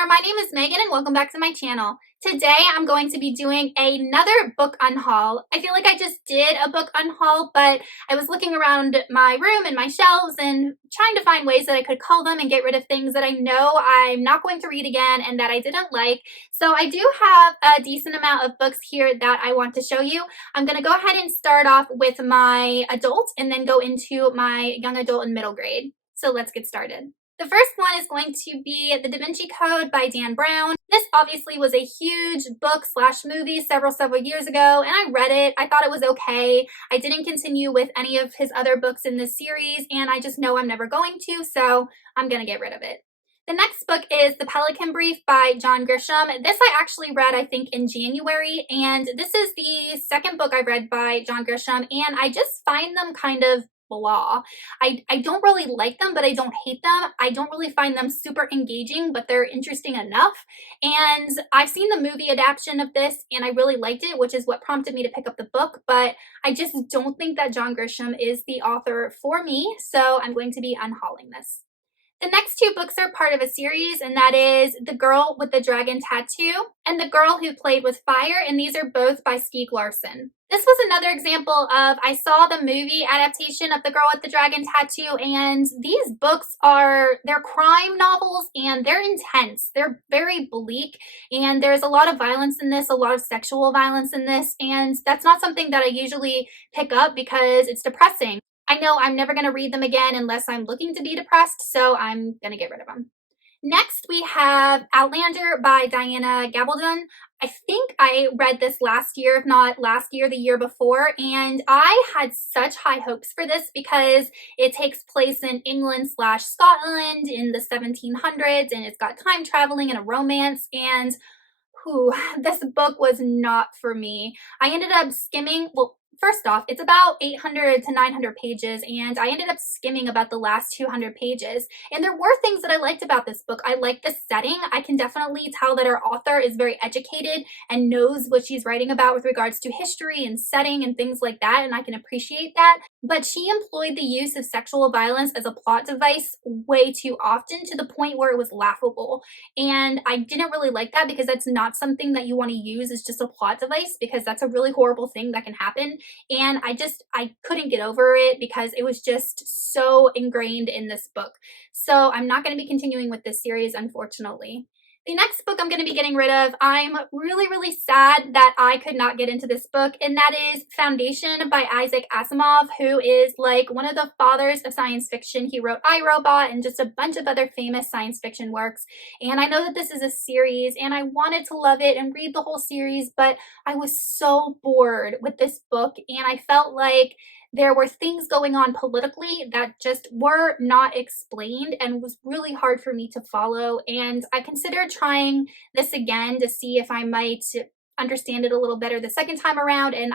there, my name is Megan and welcome back to my channel. Today I'm going to be doing another book unhaul. I feel like I just did a book unhaul, but I was looking around my room and my shelves and trying to find ways that I could cull them and get rid of things that I know I'm not going to read again and that I didn't like. So I do have a decent amount of books here that I want to show you. I'm going to go ahead and start off with my adult and then go into my young adult and middle grade. So let's get started. The first one is going to be The Davinci Code by Dan Brown. This obviously was a huge book slash movie several years ago, and I read it. I thought it was okay. I didn't continue with any of his other books in this series, and I just know I'm never going to, so I'm going to get rid of it. The next book is The Pelican Brief by John Grisham. This I actually read, I think, in January, and this is the second book I read by John Grisham, and I just find them kind of blah. I don't really like them, but I don't hate them. I don't really find them super engaging, but they're interesting enough. And I've seen the movie adaptation of this and I really liked it, which is what prompted me to pick up the book, but I just don't think that John Grisham is the author for me, so I'm going to be unhauling this. The next two books are part of a series, and that is The Girl with the Dragon Tattoo and The Girl Who Played with Fire, and these are both by Stieg Larsson. This was another example of, I saw the movie adaptation of The Girl with the Dragon Tattoo, and these books they're crime novels, and they're intense. They're very bleak, and there's a lot of violence in this, a lot of sexual violence in this, and that's not something that I usually pick up because it's depressing. I know I'm never going to read them again unless I'm looking to be depressed, so I'm going to get rid of them. Next, we have Outlander by Diana Gabaldon. I think I read this last year, if not last year, the year before, and I had such high hopes for this because it takes place in England slash Scotland in the 1700s, and it's got time traveling and a romance, and this book was not for me. I ended up skimming, first off, it's about 800 to 900 pages, and I ended up skimming about the last 200 pages. And there were things that I liked about this book. I liked the setting. I can definitely tell that our author is very educated and knows what she's writing about with regards to history and setting and things like that, and I can appreciate that. But she employed the use of sexual violence as a plot device way too often, to the point where it was laughable. And I didn't really like that because that's not something that you want to use as just a plot device, because that's a really horrible thing that can happen. And I couldn't get over it because it was just so ingrained in this book. So I'm not going to be continuing with this series, unfortunately. The next book I'm going to be getting rid of, I'm really sad that I could not get into this book, and that is Foundation by Isaac Asimov, who is like one of the fathers of science fiction. He wrote I, Robot and just a bunch of other famous science fiction works, and I know that this is a series and I wanted to love it and read the whole series, but I was so bored with this book, and I felt like there were things going on politically that just were not explained and was really hard for me to follow. And I considered trying this again to see if I might understand it a little better the second time around. And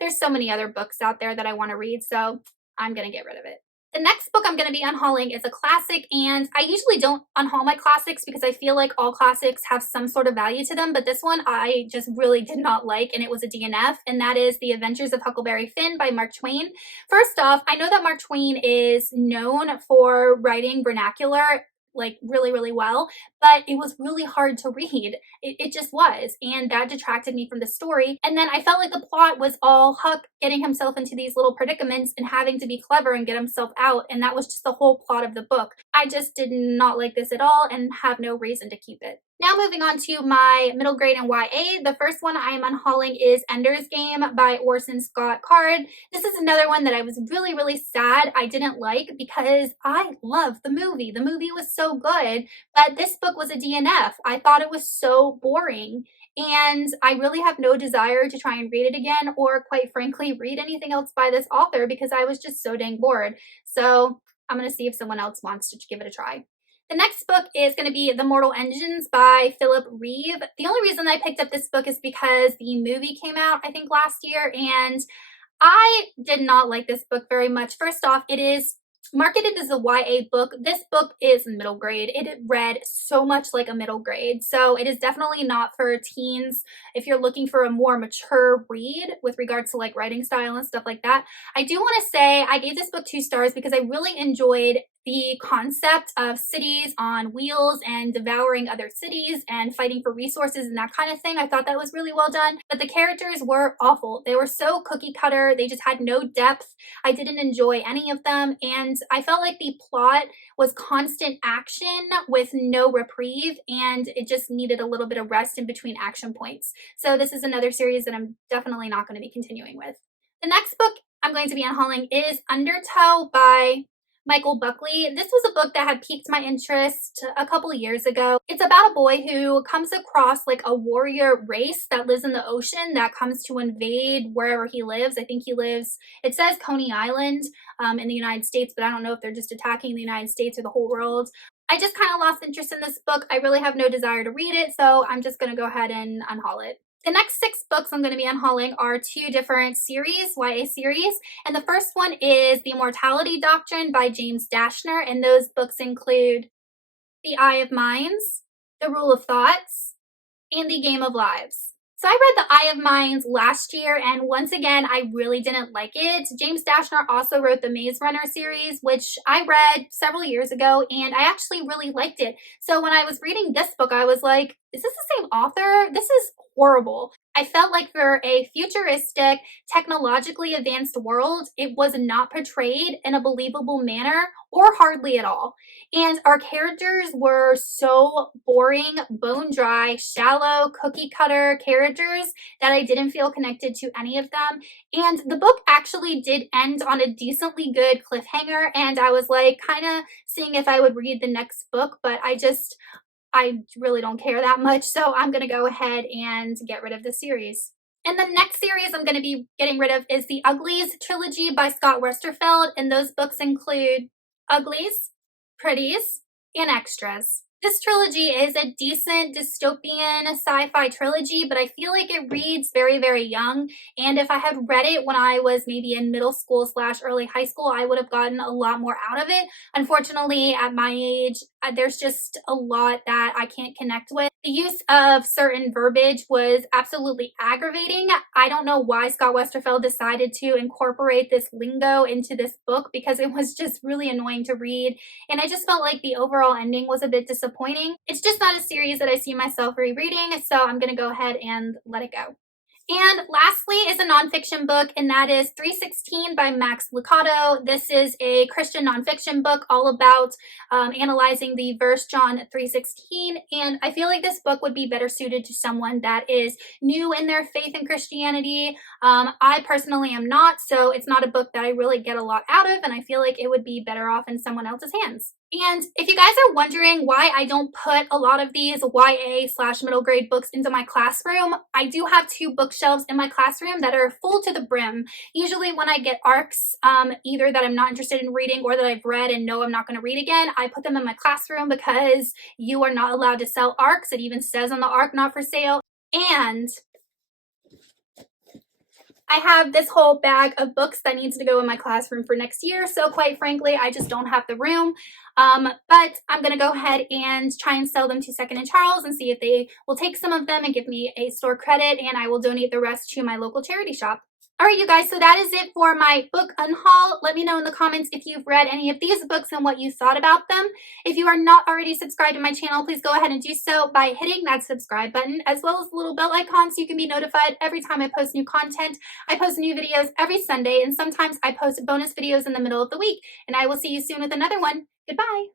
there's so many other books out there that I want to read, so I'm going to get rid of it. The next book I'm going to be unhauling is a classic, and I usually don't unhaul my classics because I feel like all classics have some sort of value to them, but this one I just really did not like, and it was a DNF, and that is The Adventures of Huckleberry Finn by Mark Twain. First off, I know that Mark Twain is known for writing vernacular like really well, but it was really hard to read. It just was, and that detracted me from the story. And then I felt like the plot was all Huck getting himself into these little predicaments and having to be clever and get himself out, and that was just the whole plot of the book. I just did not like this at all and have no reason to keep it. Now moving on to my middle grade and YA, the first one I am unhauling is Ender's Game by Orson Scott Card. This is another one that I was really sad I didn't like because I love the movie. The movie was so good, but this book was a DNF. I thought it was so boring, and I really have no desire to try and read it again, or quite frankly read anything else by this author, because I was just so dang bored. So I'm going to see if someone else wants to give it a try. The next book is going to be The Mortal Engines by Philip Reeve. The only reason I picked up this book is because the movie came out, I think, last year, and I did not like this book very much. First off, it is marketed as a YA book. This book is middle grade. It read so much like a middle grade, so it is definitely not for teens. If you're looking for a more mature read with regards to like writing style and stuff like that, I do want to say I gave this book 2 stars because I really enjoyed the concept of cities on wheels and devouring other cities and fighting for resources and that kind of thing. I thought that was really well done, but the characters were awful. They were so cookie cutter. They just had no depth. I didn't enjoy any of them, and I felt like the plot was constant action with no reprieve, and it just needed a little bit of rest in between action points. So this is another series that I'm definitely not going to be continuing with. The next book I'm going to be unhauling is Undertow by Michael Buckley. This was a book that had piqued my interest a couple years ago. It's about a boy who comes across like a warrior race that lives in the ocean that comes to invade wherever he lives. I think he lives, it says Coney Island in the United States, but I don't know if they're just attacking the United States or the whole world. I just kind of lost interest in this book. I really have no desire to read it, so I'm just going to go ahead and unhaul it. The next 6 books I'm going to be unhauling are 2 different series, YA series, and the first one is The Mortality Doctrine by James Dashner, and those books include The Eye of Minds, The Rule of Thoughts, and The Game of Lives. So I read The Eye of Minds last year, and once again, I really didn't like it. James Dashner also wrote the Maze Runner series, which I read several years ago, and I actually really liked it. So when I was reading this book, I was like, is this the same author? This is horrible. I felt like for a futuristic, technologically advanced world, it was not portrayed in a believable manner or hardly at all. And our characters were so boring, bone dry, shallow, cookie cutter characters that I didn't feel connected to any of them. And the book actually did end on a decently good cliffhanger, and I was like kind of seeing if I would read the next book, but I really don't care that much, so I'm going to go ahead and get rid of the series. And the next series I'm going to be getting rid of is the Uglies trilogy by Scott Westerfeld, and those books include Uglies, Pretties, and Extras. This trilogy is a decent dystopian sci-fi trilogy, but I feel like it reads very, very young, and if I had read it when I was maybe in middle school / early high school, I would have gotten a lot more out of it. Unfortunately, at my age, there's just a lot that I can't connect with. The use of certain verbiage was absolutely aggravating. I don't know why Scott Westerfeld decided to incorporate this lingo into this book, because it was just really annoying to read, and I just felt like the overall ending was a bit disappointing. It's just not a series that I see myself rereading, so I'm going to go ahead and let it go. And lastly is a nonfiction book, and that is 316 by Max Lucado. This is a Christian nonfiction book all about analyzing the verse John 3:16, and I feel like this book would be better suited to someone that is new in their faith in Christianity. I personally am not, so it's not a book that I really get a lot out of, and I feel like it would be better off in someone else's hands. And if you guys are wondering why I don't put a lot of these YA/middle grade books into my classroom, I do have 2 bookshelves in my classroom that are full to the brim. Usually when I get ARCs, either that I'm not interested in reading or that I've read and know I'm not going to read again, I put them in my classroom because you are not allowed to sell ARCs. It even says on the ARC not for sale. And I have this whole bag of books that needs to go in my classroom for next year, so quite frankly, I just don't have the room. But I'm going to go ahead and try and sell them to Second & Charles and see if they will take some of them and give me a store credit, and I will donate the rest to my local charity shop. Alright, you guys, so that is it for my book unhaul. Let me know in the comments if you've read any of these books and what you thought about them. If you are not already subscribed to my channel, please go ahead and do so by hitting that subscribe button, as well as the little bell icon so you can be notified every time I post new content. I post new videos every Sunday, and sometimes I post bonus videos in the middle of the week. And I will see you soon with another one. Goodbye!